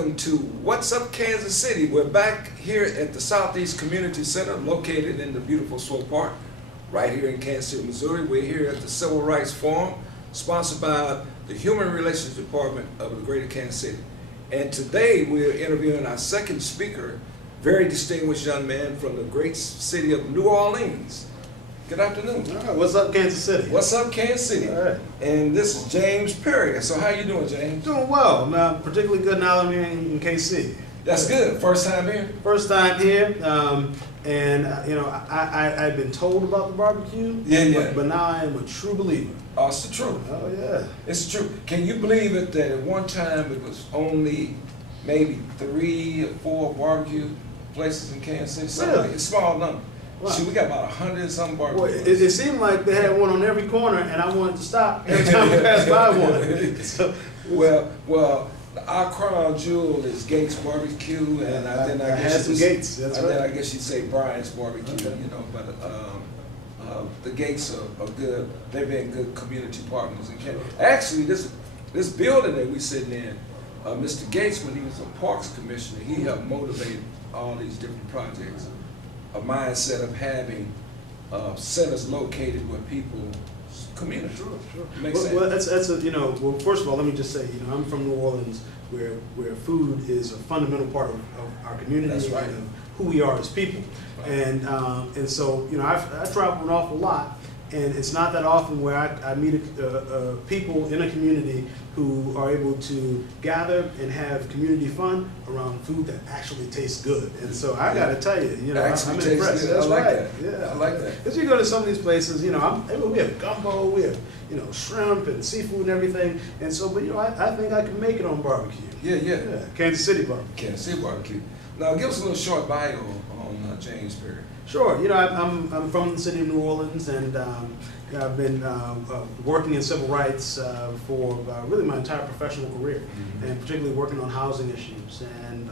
welcome to What's Up Kansas City. We're back here at the Southeast Community Center located in the beautiful Swope Park right here in Kansas City, Missouri. We're here at the Civil Rights Forum sponsored by the Human Relations Department of the Greater Kansas City. And today we're interviewing our second speaker, very distinguished young man from the great city of New Orleans. Good afternoon. All right, what's up, Kansas City? What's up, Kansas City? All right. And this is James Perry. So how you doing, James? Doing well. Now, particularly good now I'm here in KC. That's good. First time here? First time here, I've been told about the barbecue. Yeah. But now I am a true believer. Oh, it's the truth. Oh yeah. It's true. Can you believe it that at one time it was only maybe 3 or 4 barbecue places in Kansas City? Something Really? like a small number. Wow. See, we got about 100 and something barbecue Well, places. it seemed like they had one on every corner, and I wanted to stop every time we passed by one. So, Well, our crown jewel is Gates Barbecue, and then I had guess some you Gates. That's and then right. I guess you'd say Brian's Barbecue, but the Gates are good. They've been good community partners in Kansas. Actually, this building that we're sitting in, Mr. Gates, when he was a Parks Commissioner, he helped motivate all these different projects. A mindset of having centers located where people community. Sure. Makes sense. Well, well, first of all, let me just say, I'm from New Orleans, where food is a fundamental part of our community. That's right. And of who we are as people. Right. And so, I travel an awful lot, and it's not that often where I meet people in a community who are able to gather and have community fun around food that actually tastes good. And so I got to tell you, I'm impressed. Good. That's I like right. that. Yeah, I like that. Because you go to some of these places, we have gumbo, we have shrimp and seafood and everything. And so, but I think I can make it on barbecue. Yeah. Kansas City barbecue. Kansas City Barbecue. Now, give us a little short bio on James Perry. Sure. I'm from the city of New Orleans, and I've been working in civil rights for really my entire professional career, and particularly working on housing issues. And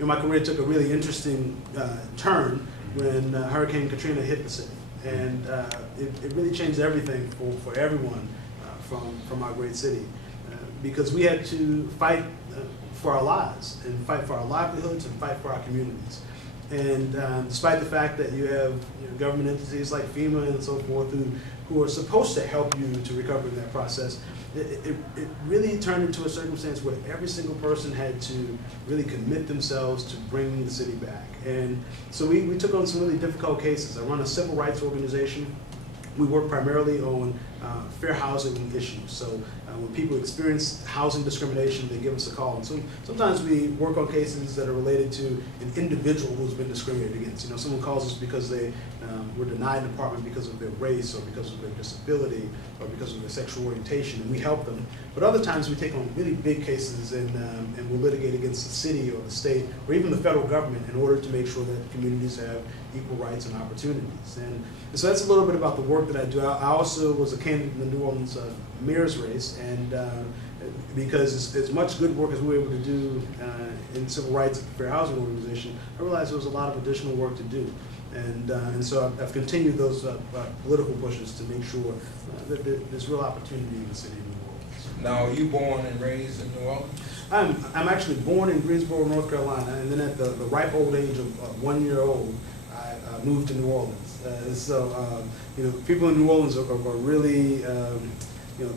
my career took a really interesting turn when Hurricane Katrina hit the city, and it really changed everything for everyone from our great city, because we had to fight for our lives, and fight for our livelihoods, and fight for our communities. And despite the fact that you have government entities like FEMA and so forth who are supposed to help you to recover in that process, it really turned into a circumstance where every single person had to really commit themselves to bringing the city back. And so we took on some really difficult cases. I run a civil rights organization. We work primarily on fair housing issues. So when people experience housing discrimination, they give us a call. And so sometimes we work on cases that are related to an individual who's been discriminated against. Someone calls us because they were denied an apartment because of their race, or because of their disability, or because of their sexual orientation, and we help them. But other times we take on really big cases and we'll litigate against the city or the state or even the federal government in order to make sure that communities have equal rights and opportunities. And so that's a little bit about the work that I do. I also was a candidate in the New Orleans mayor's race, and because as much good work as we were able to do in civil rights at the Fair Housing Organization, I realized there was a lot of additional work to do. And so I've continued those political pushes to make sure that there's real opportunity in the city of New Orleans. Now, are you born and raised in New Orleans? I'm actually born in Greensboro, North Carolina, and then at the ripe old age of 1 year old, I moved to New Orleans. People in New Orleans are really,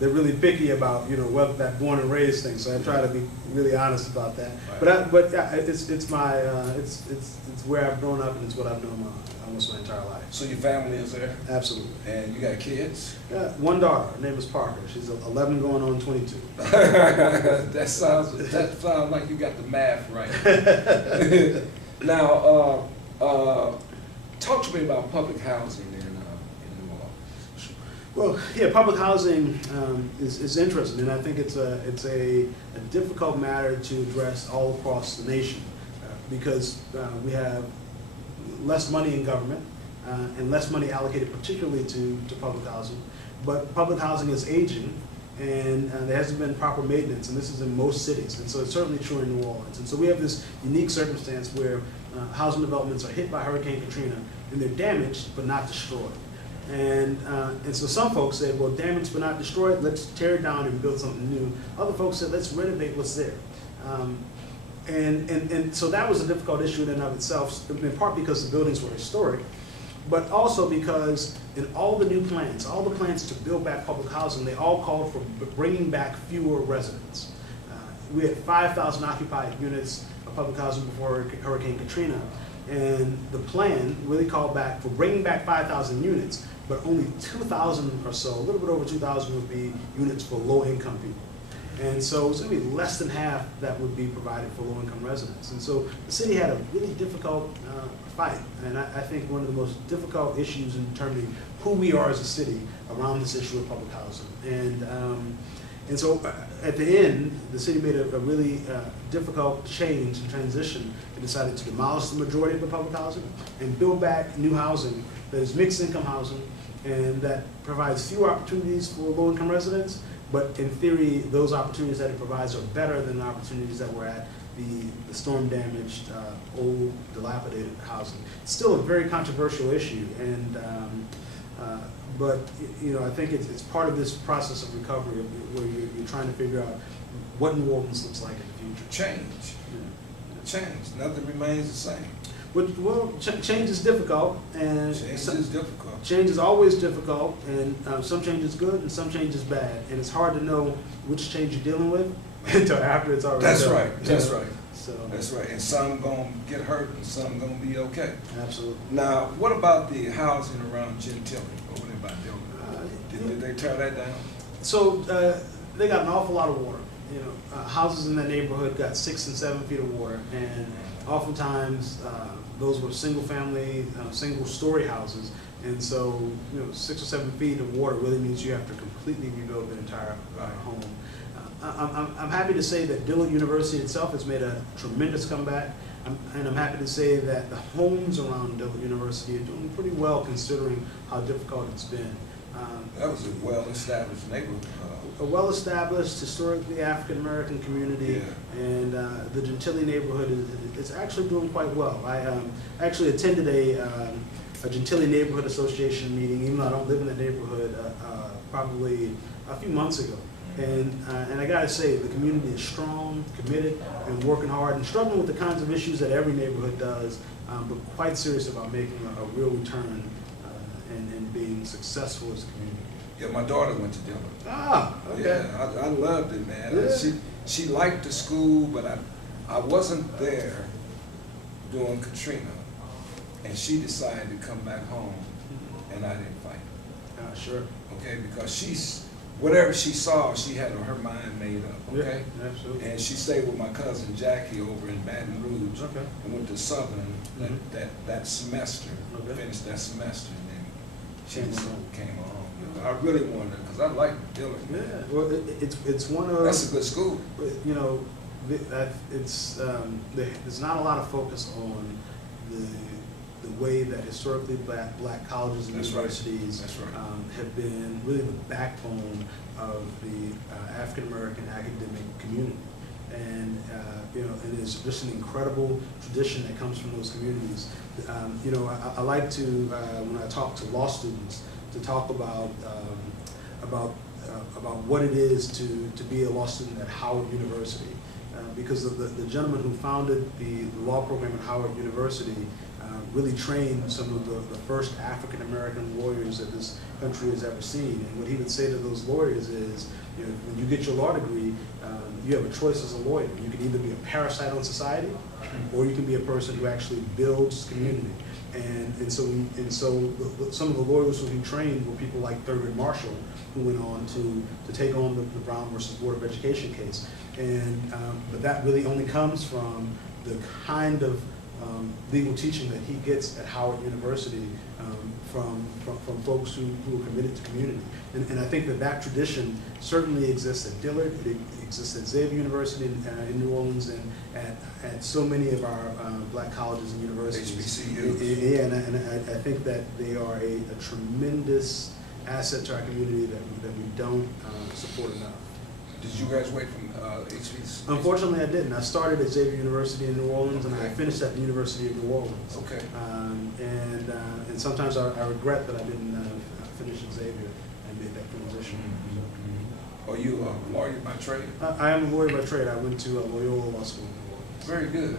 they're really picky about, whether that born and raised thing. So I try to be really honest about that. Right. But it's where I've grown up, and it's what I've known almost my entire life. So your family is there? Absolutely. And you got kids? One daughter. Her name is Parker. She's 11 going on 22. that sounds like you got the math right. Now, talk to me about public housing in New Orleans. Well, yeah, public housing is interesting, and I think it's a difficult matter to address all across the nation because we have less money in government and less money allocated particularly to public housing. But public housing is aging, and there hasn't been proper maintenance, and this is in most cities, and so it's certainly true in New Orleans. And so we have this unique circumstance where housing developments are hit by Hurricane Katrina, and they're damaged but not destroyed. And so some folks say, well, damaged but not destroyed, let's tear it down and build something new. Other folks said, let's renovate what's there. And so that was a difficult issue in and of itself, in part because the buildings were historic, but also because in all the new plans, all the plans to build back public housing, they all called for bringing back fewer residents. We had 5,000 occupied units of public housing before Hurricane Katrina, and the plan really called back for bringing back 5,000 units, but only 2,000 or so, a little bit over 2,000 would be units for low-income people. And so it's going to be less than half that would be provided for low-income residents. And so the city had a really difficult fight, and I think one of the most difficult issues in determining who we are as a city around this issue of public housing. And so at the end, the city made a really difficult change and transition and decided to demolish the majority of the public housing and build back new housing that is mixed income housing and that provides fewer opportunities for low-income residents, but in theory, those opportunities that it provides are better than the opportunities that were at the storm-damaged, old, dilapidated housing. It's still a very controversial issue, and but I think it's part of this process of recovery where you're trying to figure out what New Orleans looks like in the future. Change. Yeah. Change. Nothing remains the same. Well, change is difficult, and change is difficult. Change is always difficult, and some change is good and some change is bad, and it's hard to know which change you're dealing with until after it's already That's done. right. That's right. So that's right. And some gonna get hurt, and some gonna be okay. Absolutely. Now, what about the housing around Gentilly? What about them? Did they tear that down? So they got an awful lot of water. Houses in that neighborhood got 6 and 7 feet of water, and oftentimes those were single-family, single-story houses, and so 6 or 7 feet of water really means you have to completely rebuild the entire home. I'm happy to say that Dillard University itself has made a tremendous comeback, and I'm happy to say that the homes around Dillard University are doing pretty well considering how difficult it's been. That was a well-established neighborhood. A well-established, historically African-American community, yeah. And the Gentilly neighborhood is actually doing quite well. I actually attended a Gentilly Neighborhood Association meeting, even though I don't live in that neighborhood, probably a few months ago. And I gotta say, the community is strong, committed, and working hard, and struggling with the kinds of issues that every neighborhood does, but quite serious about making a real return and being successful as a community. Yeah, my daughter went to Dillard. Ah, okay. Yeah, I loved it, man. Yeah. She liked the school, but I wasn't there during Katrina, and she decided to come back home, and I didn't fight. Sure. Okay, because whatever she saw, she had her mind made up. Okay. Yeah, absolutely. And she stayed with my cousin Jackie over in Baton Rouge. Okay. And went to Southern that semester. Okay. Finished that semester, and then she Came just on. came on. I really wanted her because I like Dillard. Yeah, well, it's one of. That's a good school. There's not a lot of focus on the way that historically black colleges and That's universities right. have been really the backbone of the African American academic community. And and it's just an incredible tradition that comes from those communities. I like to when I talk to law students to talk about what it is to be a law student at Howard University, because the gentleman who founded the law program at Howard University really trained some of the first African American lawyers that this country has ever seen. And what he would say to those lawyers is, when you get your law degree, you have a choice as a lawyer. You can either be a parasite on society, or you can be a person who actually builds community. And so some of the lawyers who he trained were people like Thurgood Marshall, who went on to take on the Brown versus Board of Education case. But that really only comes from the kind of legal teaching that he gets at Howard University from folks who are committed to community. And I think that tradition certainly exists at Dillard, it exists at Xavier University in New Orleans, and at so many of our black colleges and universities. HBCUs. Yeah, and I think that they are a tremendous asset to our community that we don't support enough. Did you graduate from HBCU? Unfortunately, I didn't. I started at Xavier University in New Orleans, and I finished at the University of New Orleans. Okay. And sometimes I regret that I didn't finish at Xavier and make that transition. Are you a lawyer by trade? I am a lawyer by trade. I went to Loyola Law School in New Orleans. Very good.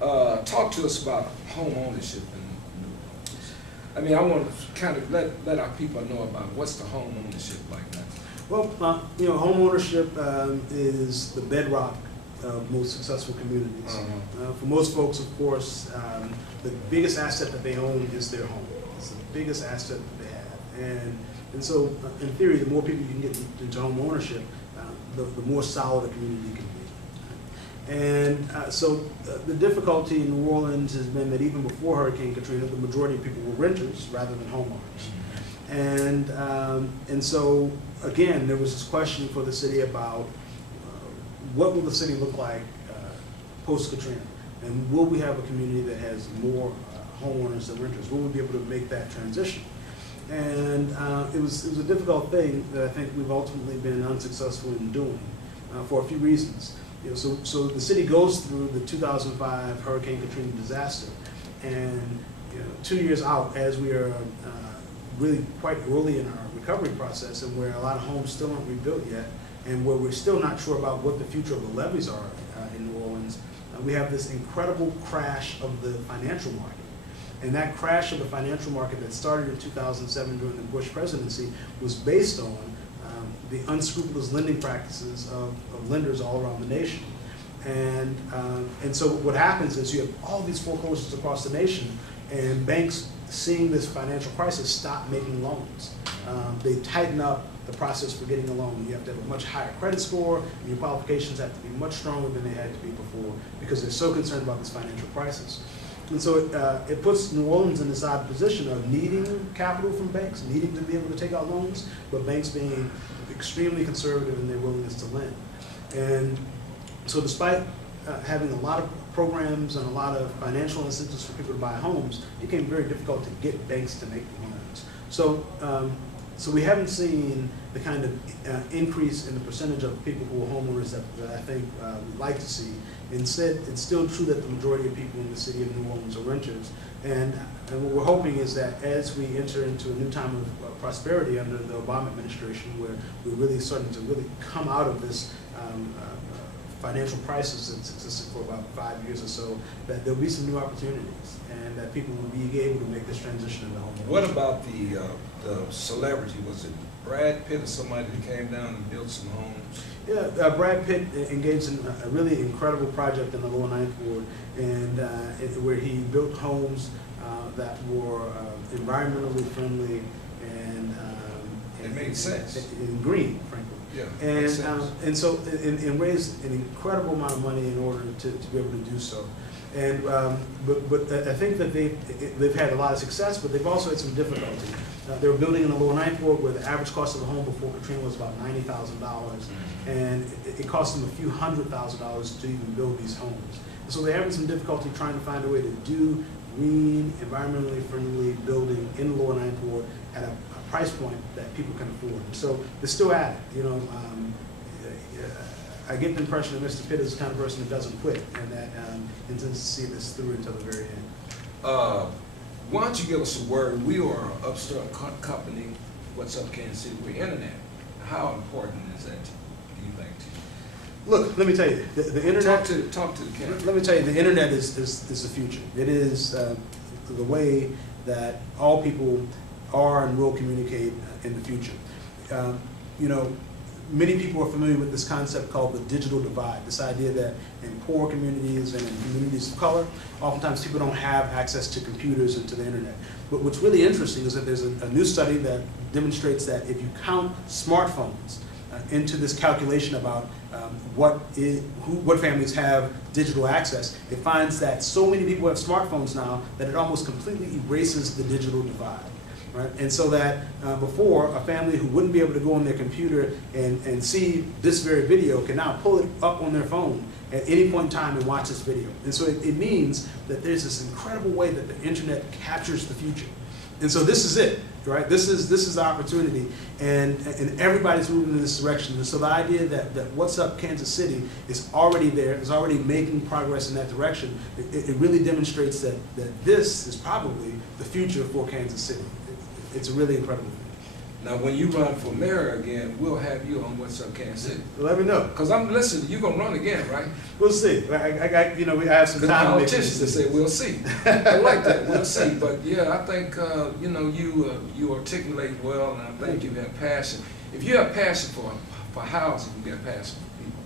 Talk to us about home ownership in New Orleans. I mean, I want to kind of let our people know about what's the home ownership like now. Well, home ownership is the bedrock of most successful communities. For most folks, of course, the biggest asset that they own is their home. It's the biggest asset that they have. And so, in theory, the more people you can get into home ownership, the more solid a community can be. And so the difficulty in New Orleans has been that even before Hurricane Katrina, the majority of people were renters rather than homeowners. And so, again, there was this question for the city about what will the city look like post-Katrina? And will we have a community that has more homeowners than renters? Will we be able to make that transition? And it was a difficult thing that I think we've ultimately been unsuccessful in doing for a few reasons. So the city goes through the 2005 Hurricane Katrina disaster, and 2 years out, as we are really quite early in our recovery process, and where a lot of homes still aren't rebuilt yet, and where we're still not sure about what the future of the levees are in New Orleans, we have this incredible crash of the financial market. And that crash of the financial market that started in 2007 during the Bush presidency was based on the unscrupulous lending practices of lenders all around the nation. And so what happens is you have all these foreclosures across the nation, and banks, seeing this financial crisis, stop making loans. They tighten up the process for getting a loan. You have to have a much higher credit score, and your qualifications have to be much stronger than they had to be before, because they're so concerned about this financial crisis. And so it puts New Orleans in this odd position of needing capital from banks, needing to be able to take out loans, but banks being extremely conservative in their willingness to lend. And so despite having a lot of programs and a lot of financial incentives for people to buy homes, it became very difficult to get banks to make the loans. So we haven't seen the kind of increase in the percentage of people who are homeowners that I think we'd like to see. Instead, it's still true that the majority of people in the city of New Orleans are renters. And what we're hoping is that as we enter into a new time of prosperity under the Obama administration, where we're really starting to really come out of this financial crisis that's existed for about 5 years or so, that there'll be some new opportunities, and that people will be able to make this transition into home. What about the celebrity? Was it Brad Pitt or somebody that came down and built some homes? Yeah, Brad Pitt engaged in a really incredible project in the Lower Ninth Ward, and where he built homes that were environmentally friendly and it made sense. And green, frankly. Yeah, and so raised an incredible amount of money in order to be able to do so. And but I think that they've had a lot of success, but they've also had some difficulty. They were building in the Lower Ninth Ward, where the average cost of a home before Katrina was about $90,000, and it cost them a few $100,000 to even build these homes. And so they're having some difficulty trying to find a way to do green, environmentally friendly building in the Lower Ninth Ward at a price point that people can afford. So they're still at it. I get the impression that Mr. Pitt is the kind of person that doesn't quit, and that intends to see this through until the very end. Why don't you give us a word? We are an upstart company. What's up, Kansas City? We're internet. How important is that, do you think, to you? Look, let me tell you, the internet. Talk to the camera. Let me tell you, the internet is the future. It is the way that all people are and will communicate in the future. Many people are familiar with this concept called the digital divide, this idea that in poor communities and in communities of color, oftentimes people don't have access to computers and to the internet. But what's really interesting is that there's a new study that demonstrates that if you count smartphones into this calculation about what families have digital access, it finds that so many people have smartphones now that it almost completely erases the digital divide. Right? And so that before, a family who wouldn't be able to go on their computer and see this very video can now pull it up on their phone at any point in time and watch this video. And so it means that there's this incredible way that the internet captures the future. And so this is it, right? This is the opportunity, and everybody's moving in this direction. And so the idea that What's Up Kansas City is already there, is already making progress in that direction, it really demonstrates that this is probably the future for Kansas City. It's a really incredible thing. Now, when you run for mayor again, we'll have you on What's Up Kansas City. Let me know. Because I'm listening, you're going to run again, right? We'll see. We have some Because time to make politicians this they say, we'll see. I like that, we'll see. But yeah, I think, you articulate well, and I think you have passion. If you have passion for housing, you have passion for people.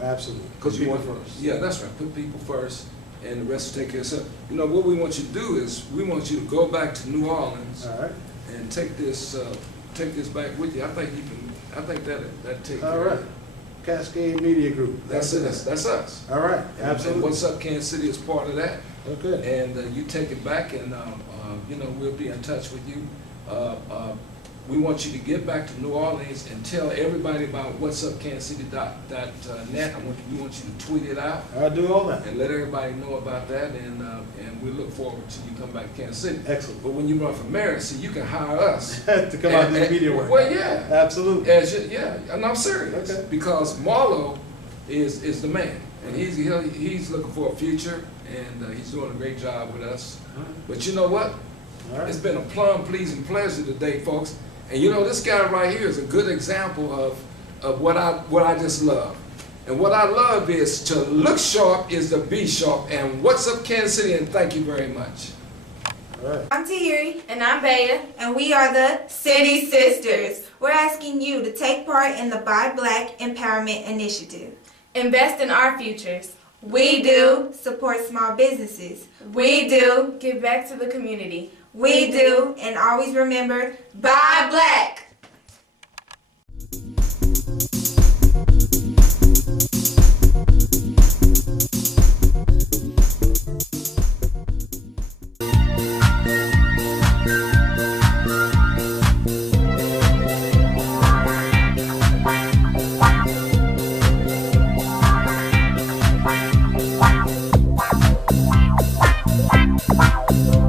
Absolutely. Because people first. Yeah, that's right. Put people first, and the rest will take care of itself. You know, what we want you to do is, we want you to go back to New Orleans All right. and take this back with you. I think you can. I think that take. All right. Cascade Media Group. That's it. That's us. All right. And Absolutely. What's Up Kansas City is part of that. Okay. And you take it back, and we'll be in touch with you. We want you to get back to New Orleans and tell everybody about whatsupkansascity.net. We want you to tweet it out. I'll do all that. And let everybody know about that, and we look forward to you come back to Kansas City. Excellent. But when you run for mayor, see, you can hire us to come out and do media work. Well, yeah, Absolutely. and I'm serious. Okay. Because Marlo is the man, and he's looking for a future, and he's doing a great job with us. But you know what? All right. It's been a plum pleasing pleasure today, folks. And you know, this guy right here is a good example of what I just love. And what I love is to look sharp is to be sharp. And What's Up Kansas City, and thank you very much. All right. I'm Thierry, And I'm Bea. and we are the City Sisters. We're asking you to take part in the Buy Black Empowerment Initiative. Invest in our futures. We do support small businesses. We do give back to the community. We do, and always remember, Buy Black. Wow.